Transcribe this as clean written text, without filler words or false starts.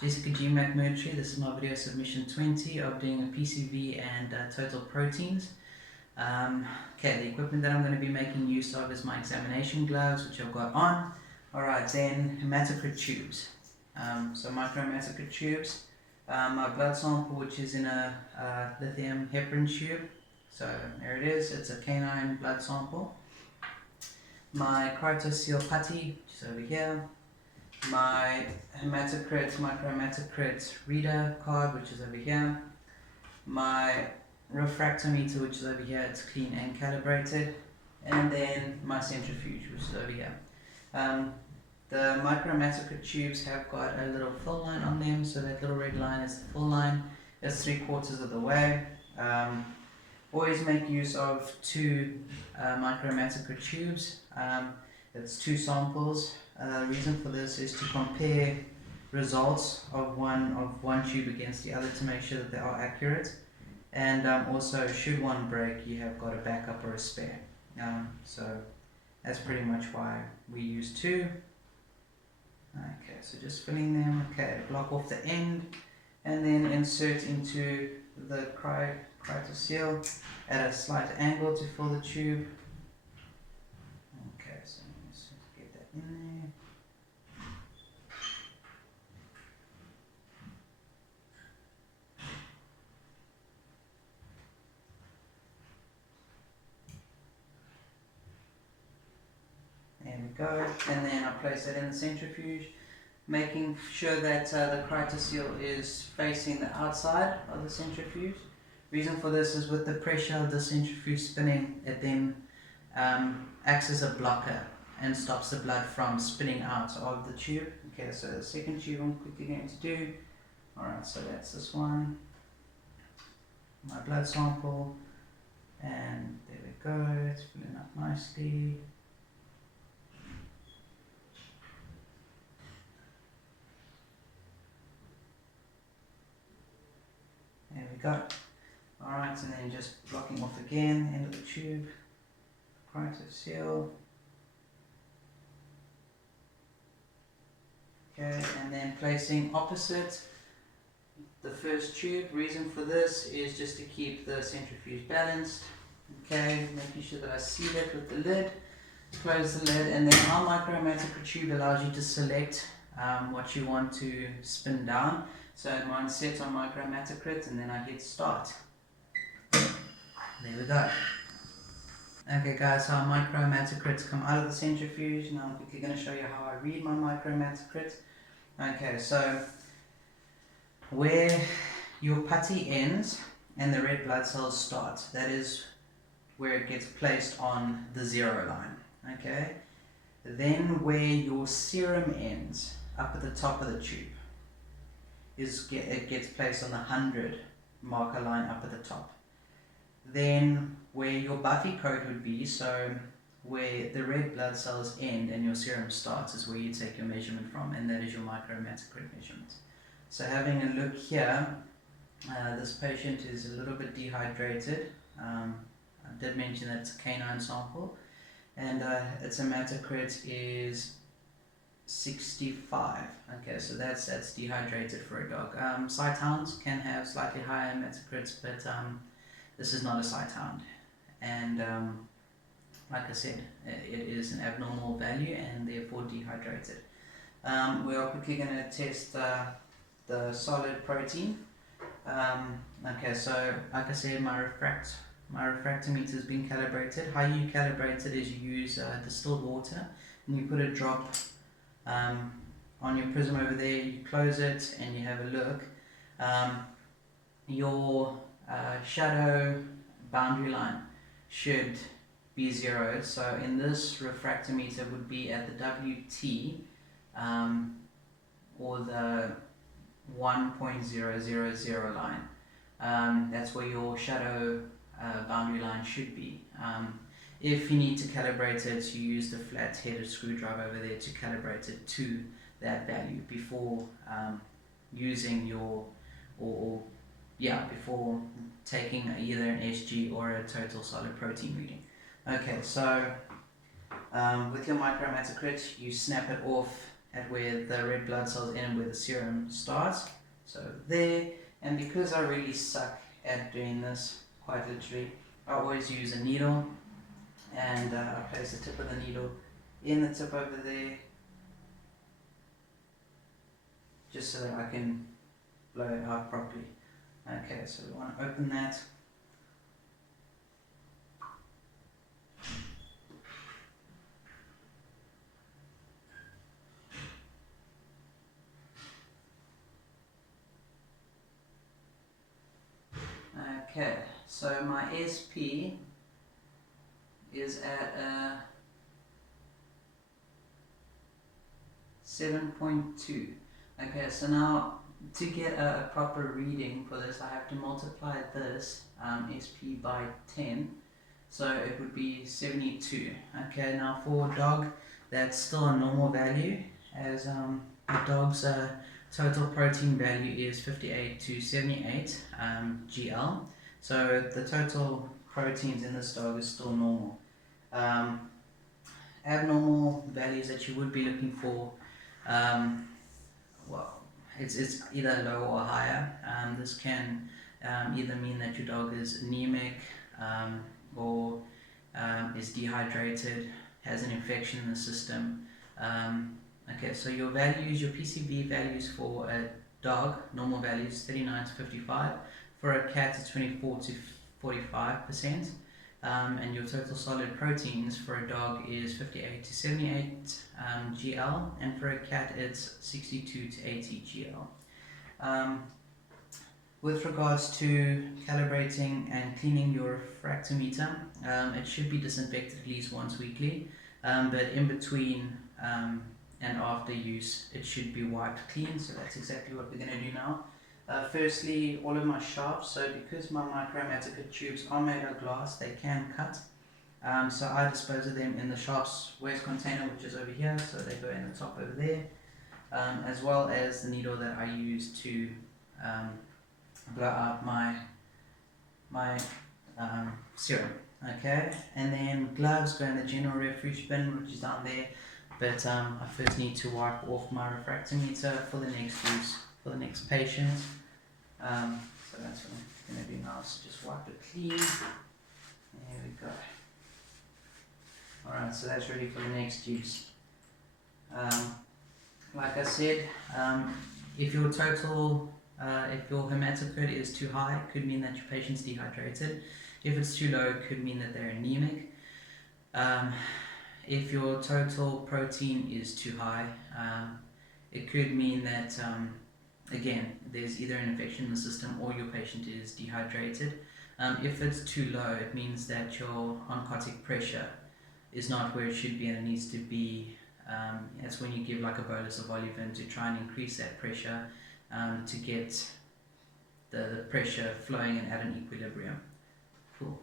Jessica G. McMurtry. This is my video submission 20 of doing a PCV and total proteins. Okay, the equipment that I'm going to be making use of is my examination gloves, which I've got on. Alright, then hematocrit tubes. So microhematocrit tubes. My blood sample, which is in a lithium heparin tube. So there it is, it's a canine blood sample. My crytoseal putty, which is over here. My microhematocrit reader card, which is over here. My refractometer, which is over here, it's clean and calibrated. And then my centrifuge, which is over here. The microhematocrit tubes have got a little fill line on them, so that little red line is the fill line. It's 3/4 of the way. Always make use of two microhematocrit tubes. It's two samples. The reason for this is to compare results of one tube against the other to make sure that they are accurate. And also, should one break, you have got a backup or a spare. So that's pretty much why we use two. Okay, so just filling them. Okay, block off the end and then insert into the crytoseal at a slight angle to fill the tube. Okay, so let's get that in there. There we go, and then I place it in the centrifuge, making sure that the crytoseal is facing the outside of the centrifuge. Reason for this is with the pressure of the centrifuge spinning, it then acts as a blocker and stops the blood from spinning out of the tube. Okay, so the second tube I'm quickly going to do. Alright, so that's this one, my blood sample, and there we go, it's filling up nicely. There we go. Alright, and then just blocking off again, end of the tube, crytoseal. Okay, and then placing opposite the first tube. Reason for this is just to keep the centrifuge balanced. Okay, making sure that I seal it with the lid. Close the lid, and then our microhematocrit tube allows you to select what you want to spin down. So mine set on microhematocrit, and then I hit start. There we go. Okay guys, so our microhematocrits come out of the centrifuge. Now I'm quickly going to show you how I read my microhematocrit. Okay, so where your putty ends and the red blood cells start, that is where it gets placed on the 0 line. Okay, then where your serum ends, up at the top of the tube, it gets placed on the 100 marker line up at the top. Then where your Buffy code would be, so where the red blood cells end and your serum starts, is where you take your measurement from, and that is your microhematocrit measurement. So having a look here, this patient is a little bit dehydrated. I did mention that it's a canine sample, and its hematocrit is 65. Okay, so that's dehydrated for a dog. Sighthounds can have slightly higher hematocrits, but this is not a sighthound, and like I said, it is an abnormal value and therefore dehydrated. We are quickly going to test the solid protein. Okay, so like I said, my refractometer has been calibrated. How you calibrate it is you use distilled water, and you put a drop on your prism over there, you close it and you have a look. Your shadow boundary line should be 0, so in this refractometer would be at the WT or the 1.000 line. That's where your shadow boundary line should be. If you need to calibrate it, you use the flat-headed screwdriver over there to calibrate it to that value before using your before taking either an SG or a total solid protein reading. Okay, so with your microhematocrit, you snap it off at where the red blood cells end and where the serum starts. So there, and because I really suck at doing this, quite literally, I always use a needle, and I place the tip of the needle in the tip over there, just so that I can blow it out properly. Okay, so we want to open that. Okay, so my SP is at 7.2. Okay, so now to get a proper reading for this, I have to multiply this SP by 10, so it would be 72. Okay, now for a dog, that's still a normal value, as a dog's total protein value is 58 to 78 GL. So the total proteins in this dog is still normal. Abnormal values that you would be looking for, well, it's either low or higher. This can either mean that your dog is anemic, or is dehydrated, has an infection in the system. Okay, so your values, your PCV values for a dog, normal values 39 to 55. For a cat, it's 24 to 45%. And your total solid proteins for a dog is 58 to 78 GL, and for a cat, it's 62 to 80 GL. With regards to calibrating and cleaning your refractometer, it should be disinfected at least once weekly, but in between and after use, it should be wiped clean. So that's exactly what we're going to do now. Firstly, all of my shafts, so because my microhematocrit tubes are made of glass, they can cut. So I dispose of them in the shafts waste container, which is over here, so they go in the top over there, as well as the needle that I use to blow out my serum. Okay, and then gloves go in the general refuge bin, which is down there, but I first need to wipe off my refractometer for the next use, for the next patient. So that's what I'm going to do now, so just wipe it clean. There we go. Alright, so that's ready for the next use. Like I said, if your total, if your hematocrit is too high, it could mean that your patient's dehydrated. If it's too low, it could mean that they're anemic. If your total protein is too high, it could mean that again, there's either an infection in the system or your patient is dehydrated. If it's too low, it means that your oncotic pressure is not where it should be and it needs to be. That's when you give like a bolus of Olivin to try and increase that pressure to get the pressure flowing and at an equilibrium. Cool.